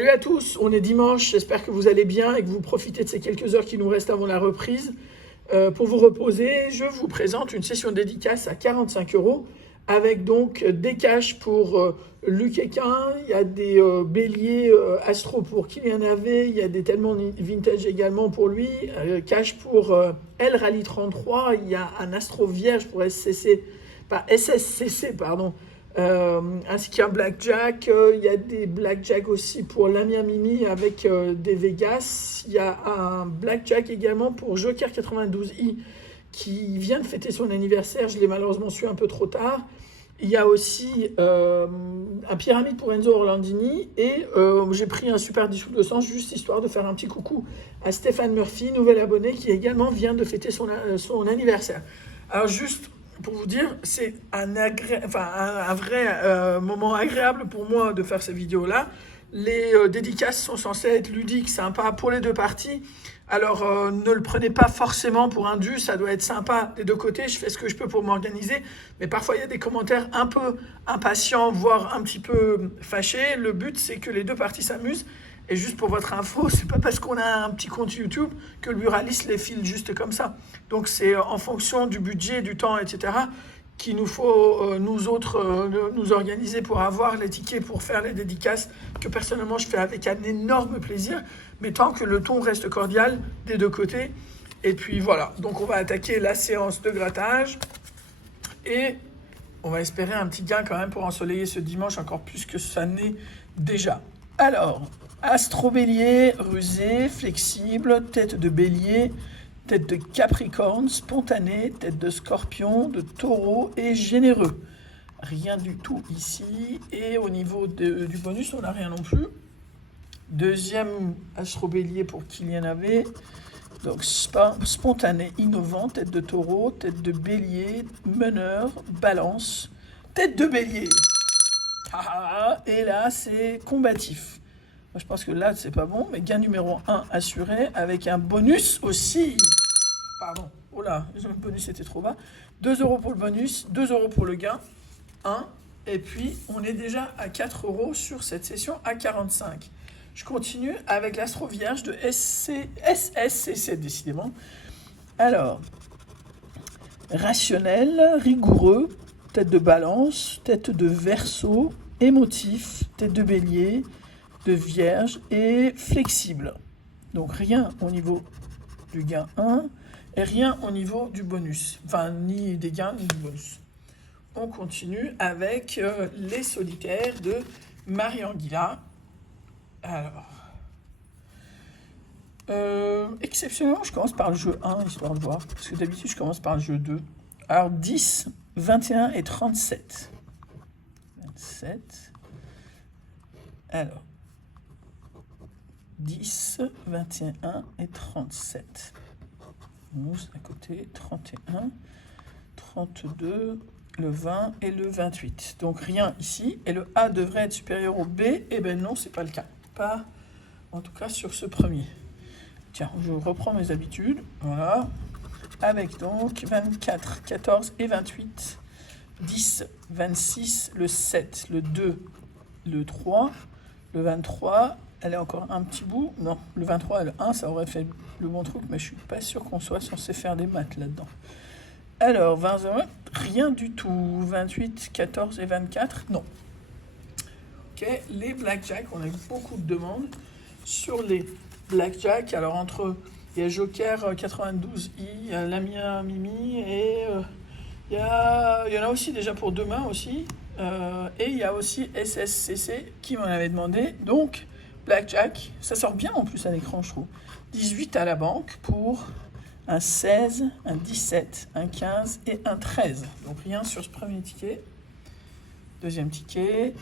Salut à tous, on est dimanche, j'espère que vous allez bien et que vous profitez de ces quelques heures qui nous restent avant la reprise. Pour vous reposer, je vous présente une session dédicace à 45 € avec donc des cash pour Luc Equin, il y a des béliers astro pour Kylian Havé, il y a des tellement vintage également pour lui, cash pour El Rally 33, il y a un astro vierge pour SSCC, pardon. Ainsi qu'un blackjack, il y a des blackjack aussi pour Lamia Mimi avec des Vegas, il y a un blackjack également pour Joker 92i qui vient de fêter son anniversaire, je l'ai malheureusement su un peu trop tard. Il y a aussi un pyramide pour Enzo Orlandini et j'ai pris un super 10 sous 200 juste histoire de faire un petit coucou à Stéphane Murphy, nouvel abonné qui également vient de fêter son anniversaire. Alors juste pour vous dire, c'est un vrai moment agréable pour moi de faire ces vidéos-là. Les dédicaces sont censées être ludiques, sympas pour les deux parties. Alors, ne le prenez pas forcément pour un dû, ça doit être sympa des deux côtés. Je fais ce que je peux pour m'organiser. Mais parfois, il y a des commentaires un peu impatients, voire un petit peu fâchés. Le but, c'est que les deux parties s'amusent. Et juste pour votre info, c'est pas parce qu'on a un petit compte YouTube que le buraliste les file juste comme ça. Donc c'est en fonction du budget, du temps, etc. qu'il nous faut, nous autres, nous organiser pour avoir les tickets, pour faire les dédicaces, que personnellement je fais avec un énorme plaisir, mais tant que le ton reste cordial des deux côtés. Et puis voilà, donc on va attaquer la séance de grattage. Et on va espérer un petit gain quand même pour ensoleiller ce dimanche, encore plus que ça n'est déjà. Alors, Astro Bélier, rusé, flexible, tête de bélier, tête de capricorne, spontané, tête de scorpion, de taureau et généreux. Rien du tout ici. Et au niveau du bonus, on n'a rien non plus. Deuxième Astro Bélier pour Kylian Havé. Donc spontané, innovant, tête de taureau, tête de bélier, meneur, balance, tête de bélier. Et là, c'est combatif. Moi, je pense que là, c'est pas bon, mais gain numéro 1 assuré avec un bonus aussi. Pardon, oh là, le bonus était trop bas. 2 € pour le bonus, 2 € pour le gain, 1. Et puis, on est déjà à 4 € sur cette session à 45. Je continue avec l'Astro Vierge de SSCC, décidément. Alors, rationnel, rigoureux, tête de balance, tête de verseau, émotif, tête de bélier, de vierge et flexible. Donc rien au niveau du gain 1 et rien au niveau du bonus. Enfin, ni des gains ni du bonus. On continue avec les solitaires de Marie-Anguilla. Alors, exceptionnellement, je commence par le jeu 1, histoire de voir. Parce que d'habitude, je commence par le jeu 2. Alors, 10, 21 et 37. 27. Alors, 10, 21 et 37. 11 à côté, 31, 32, le 20 et le 28. Donc rien ici. Et le A devrait être supérieur au B. Eh bien non, c'est pas le cas. Pas, en tout cas, sur ce premier. Tiens, je reprends mes habitudes. Voilà. Avec donc 24, 14 et 28. 10, 26, le 7, le 2, le 3, le 23... Elle est encore un petit bout. Non, le 23 et le 1, ça aurait fait le bon truc, mais je suis pas sûr qu'on soit censé faire des maths là-dedans. Alors, 20, rien du tout. 28, 14 et 24, non. Ok, les blackjack, on a eu beaucoup de demandes sur les blackjack. Alors, il y a Joker 92i, il y a Lamia Mimi, et il y en a aussi déjà pour demain aussi. Et il y a aussi SSCC qui m'en avait demandé. Donc, blackjack, ça sort bien en plus à l'écran, je trouve. 18 à la banque pour un 16, un 17, un 15 et un 13. Donc rien sur ce premier ticket. Deuxième ticket,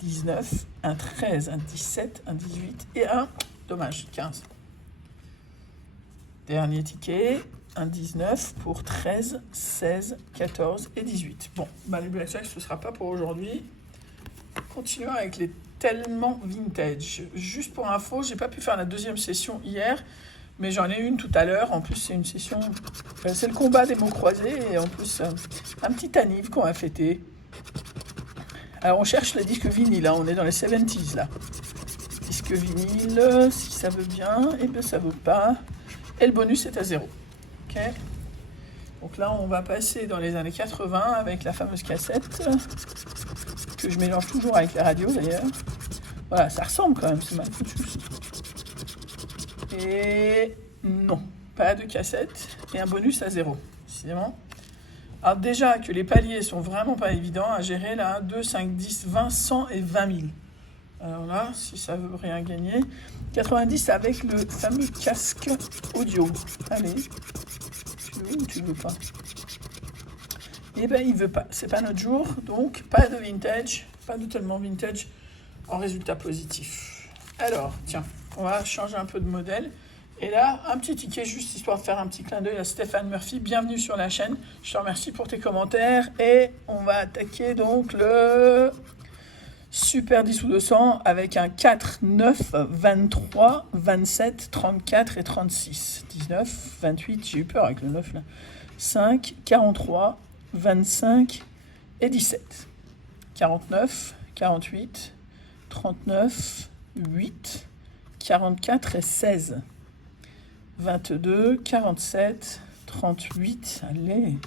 19, un 13, un 17, un 18 et un, dommage, 15. Dernier ticket, un 19 pour 13, 16, 14 et 18. Bon, les blackjack, ce ne sera pas pour aujourd'hui. Continuons avec les tellement vintage. Juste pour info, j'ai pas pu faire la deuxième session hier, mais j'en ai une tout à l'heure. En plus, c'est une session, c'est le combat des mots croisés et en plus un petit anniv qu'on a fêté. Alors on cherche les disques vinyles, là, on est dans les 70s là. Disque disque vinyle, si ça veut bien, et bien ça veut pas. Et le bonus est à 0. Ok. Donc là, on va passer dans les années 80 avec la fameuse cassette, que je mélange toujours avec la radio d'ailleurs. Voilà, ça ressemble quand même, c'est mal foutu. Et non, pas de cassette, et un bonus à 0, décidément. Alors déjà que les paliers sont vraiment pas évidents à gérer, là, 1, 2, 5, 10, 20, 100 et 20 000. Alors là, si ça veut rien gagner, 90 avec le fameux casque audio. Allez, tu veux ou tu veux pas? Eh ben il veut pas, c'est pas notre jour, donc pas de vintage, pas de tellement vintage en résultat positif. Alors, tiens, on va changer un peu de modèle. Et là, un petit ticket, juste histoire de faire un petit clin d'œil à Stéphane Murphy. Bienvenue sur la chaîne. Je te remercie pour tes commentaires. Et on va attaquer donc le Super 10 ou 200 avec un 4, 9, 23, 27, 34 et 36. 19, 28, j'ai eu peur avec le 9 là. 5, 43, 25 et 17. 49, 48, 39, 8, 44 et 16. 22, 47, 38, allez,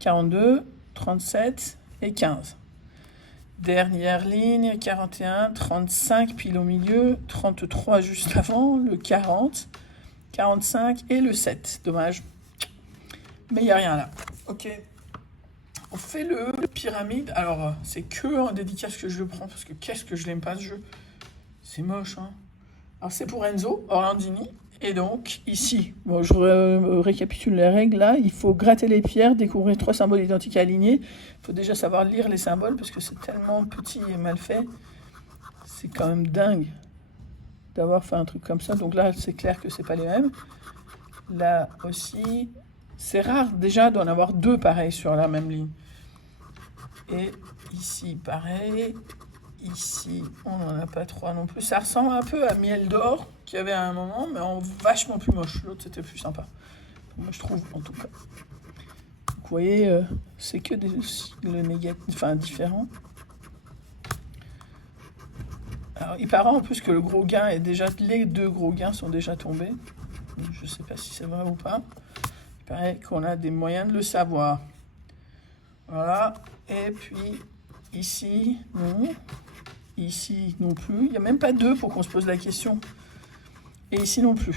42, 37 et 15. Dernière ligne, 41, 35 pile au milieu, 33 juste avant, le 40, 45 et le 7. Dommage. Mais il n'y a rien là. Ok. On fait le pyramide. Alors, c'est que en dédicace que je le prends parce que qu'est-ce que je l'aime pas ce jeu. C'est moche, hein. Alors, c'est pour Enzo Orlandini. Et donc, ici, bon, je récapitule les règles là. Il faut gratter les pierres, découvrir 3 symboles identiques alignés. Il faut déjà savoir lire les symboles parce que c'est tellement petit et mal fait. C'est quand même dingue d'avoir fait un truc comme ça. Donc là, c'est clair que c'est pas les mêmes. Là aussi, c'est rare déjà d'en avoir 2 pareils sur la même ligne. Et ici, pareil. Ici, on n'en a pas 3 non plus. Ça ressemble un peu à Miel d'Or, qu'il y avait à un moment, mais en vachement plus moche. L'autre, c'était plus sympa. Moi, je trouve, en tout cas. Donc, vous voyez, c'est que le négatif, enfin, différent. Alors, il paraît en plus que le gros gain est déjà... Les 2 gros gains sont déjà tombés. Je ne sais pas si c'est vrai ou pas. Il paraît qu'on a des moyens de le savoir. Voilà. Et puis, ici, non. Ici non plus. Il n'y a même pas 2 pour qu'on se pose la question. Et ici non plus.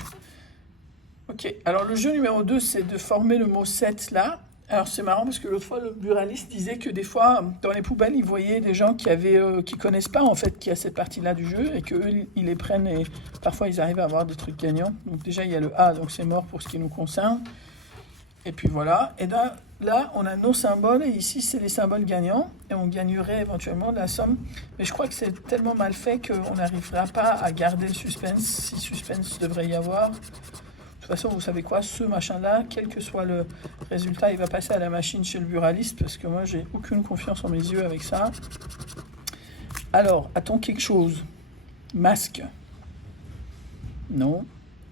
Ok. Alors le jeu numéro 2, c'est de former le mot 7 là. Alors c'est marrant parce que l'autre fois, le buraliste disait que des fois, dans les poubelles, il voyait des gens qui connaissent pas en fait qu'il y a cette partie-là du jeu et qu'eux, ils les prennent et parfois ils arrivent à avoir des trucs gagnants. Donc déjà, il y a le A, donc c'est mort pour ce qui nous concerne. Et puis voilà. Et là, on a nos symboles et ici, c'est les symboles gagnants. Et on gagnerait éventuellement de la somme. Mais je crois que c'est tellement mal fait qu'on n'arrivera pas à garder le suspense, si suspense devrait y avoir. De toute façon, vous savez quoi, ce machin-là, quel que soit le résultat, il va passer à la machine chez le buraliste parce que moi, j'ai aucune confiance en mes yeux avec ça. Alors, a-t-on quelque chose? Masque. Non.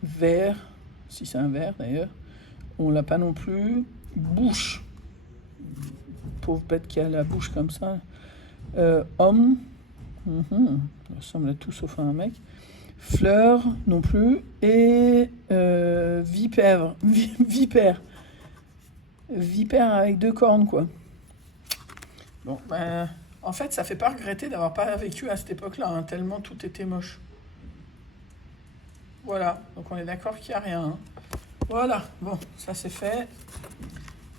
Vert. Si c'est un vert, d'ailleurs. On l'a pas non plus. Bouche. Pauvre bête qui a la bouche comme ça. Homme. Ça ressemble à tout sauf à un mec. Fleur non plus. Et vipère. Vipère. Vipère avec 2 cornes, quoi. Bon, ben, en fait, ça fait pas regretter d'avoir pas vécu à cette époque-là, hein, tellement tout était moche. Voilà, donc on est d'accord qu'il n'y a rien. Hein. Voilà, bon, ça c'est fait.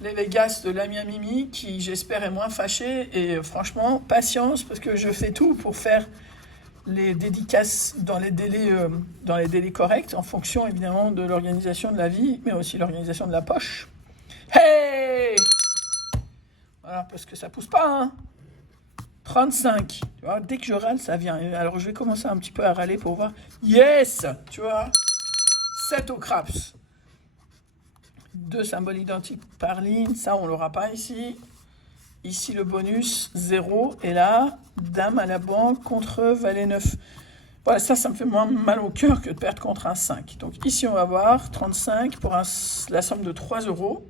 Les Vegas de Lamia Mimi, qui j'espère est moins fâché. Et franchement, patience, parce que je fais tout pour faire les dédicaces dans les délais corrects, en fonction évidemment de l'organisation de la vie, mais aussi l'organisation de la poche. Hey! Voilà, parce que ça pousse pas, hein. 35, tu vois, dès que je râle, ça vient. Alors je vais commencer un petit peu à râler pour voir. Yes! Tu vois? 7 au craps. 2 symboles identiques par ligne, ça on l'aura pas ici. Ici le bonus 0 et là dame à la banque contre valet 9. Voilà, ça me fait moins mal au cœur que de perdre contre un 5. Donc ici on va voir 35 pour la somme de 3 euros.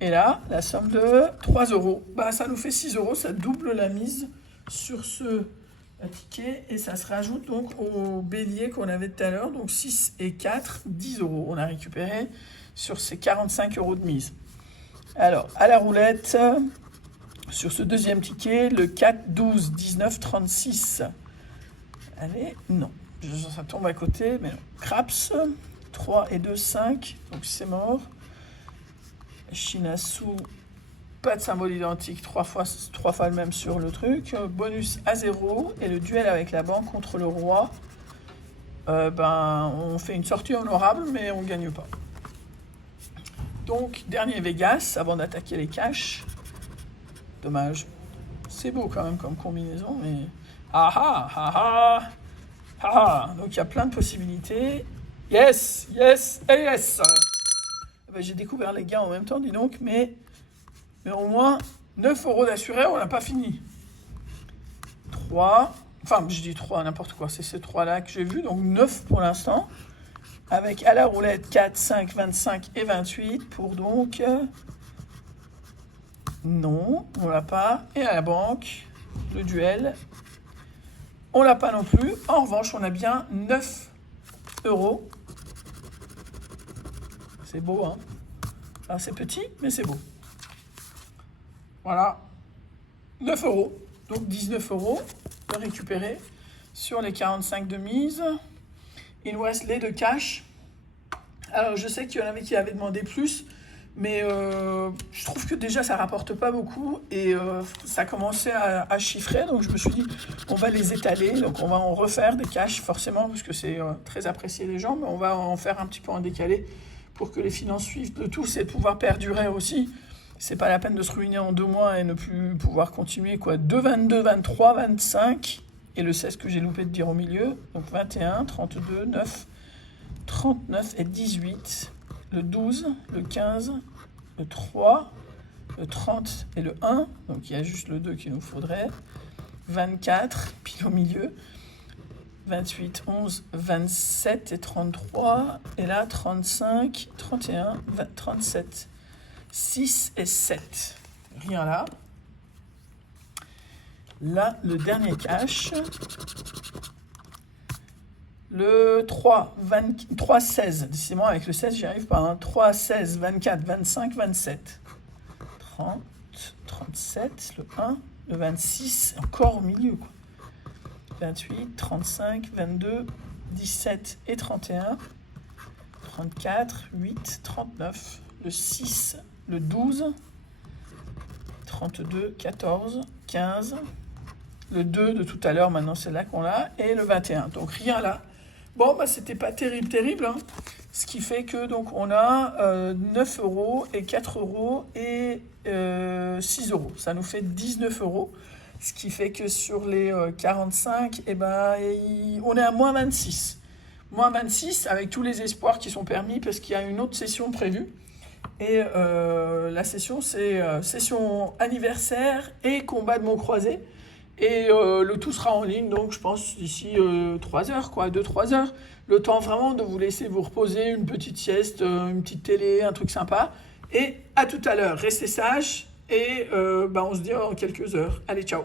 Et là la somme de 3 euros. Bah, ça nous fait 6 euros, ça double la mise sur ce un ticket et ça se rajoute donc au bélier qu'on avait tout à l'heure. Donc 6 et 4, 10 euros. On a récupéré sur ces 45 euros de mise. Alors, à la roulette, sur ce deuxième ticket, le 4, 12, 19, 36. Allez, non. Ça tombe à côté, mais non. Craps, 3 et 2, 5. Donc c'est mort. Shinasu, pas de symbole identique, 3 fois le même sur le truc. Bonus à 0. Et le duel avec la banque contre le roi. On fait une sortie honorable, mais on ne gagne pas. Donc, dernier Vegas, avant d'attaquer les caches. Dommage. C'est beau quand même comme combinaison, mais... Ah ah, ah ah, ah ah. Donc, il y a plein de possibilités. Yes, yes et yes. J'ai découvert les gains en même temps, dis donc, mais au moins 9 euros d'assuré, on n'a pas fini. 3, enfin, je dis 3, n'importe quoi, c'est ces 3-là que j'ai vu, donc 9 pour l'instant. Avec à la roulette 4, 5, 25 et 28 pour donc... non, on l'a pas. Et à la banque, le duel, on l'a pas non plus. En revanche, on a bien 9 euros. C'est beau, hein? Alors, c'est petit, mais c'est beau. Voilà. 9 euros. Donc 19 euros de récupérer sur les 45 de mise. Il nous reste les 2 cash. Alors, je sais qu'il y en avait qui avaient demandé plus, mais je trouve que déjà, ça rapporte pas beaucoup et ça commençait à chiffrer. Donc, je me suis dit, on va les étaler. Donc, on va en refaire des cash, forcément, parce que c'est très apprécié des gens, mais on va en faire un petit peu en décalé pour que les finances suivent. Le tout, c'est de pouvoir perdurer aussi. C'est pas la peine de se ruiner en 2 mois et ne plus pouvoir continuer, quoi. 2, 22, 23, 25... Et le 16 que j'ai loupé de dire au milieu. Donc 21, 32, 9, 39 et 18. Le 12, le 15, le 3, le 30 et le 1. Donc il y a juste le 2 qu'il nous faudrait. 24, pile au milieu. 28, 11, 27 et 33. Et là, 35, 31, 20, 37. 6 et 7. Rien là. Là, le dernier cash, le 3, 16, décidément avec le 16, j'y arrive pas, hein. 3, 16, 24, 25, 27, 30, 37, le 1, le 26, encore au milieu, quoi. 28, 35, 22, 17 et 31, 34, 8, 39, le 6, le 12, 32, 14, 15, le 2 de tout à l'heure, maintenant c'est là qu'on l'a, et le 21. Donc rien là. Bon, c'était pas terrible, hein. Ce qui fait que donc on a 9 euros et 4 euros et 6 euros. Ça nous fait 19 euros. Ce qui fait que sur les 45, on est à moins 26. Moins 26 avec tous les espoirs qui sont permis parce qu'il y a une autre session prévue. Et la session, c'est session anniversaire et combat de mots croisés. Et le tout sera en ligne, donc je pense d'ici 3 heures, quoi, 2-3 heures. Le temps vraiment de vous laisser vous reposer, une petite sieste, une petite télé, un truc sympa. Et à tout à l'heure, restez sages et on se dit en quelques heures. Allez, ciao!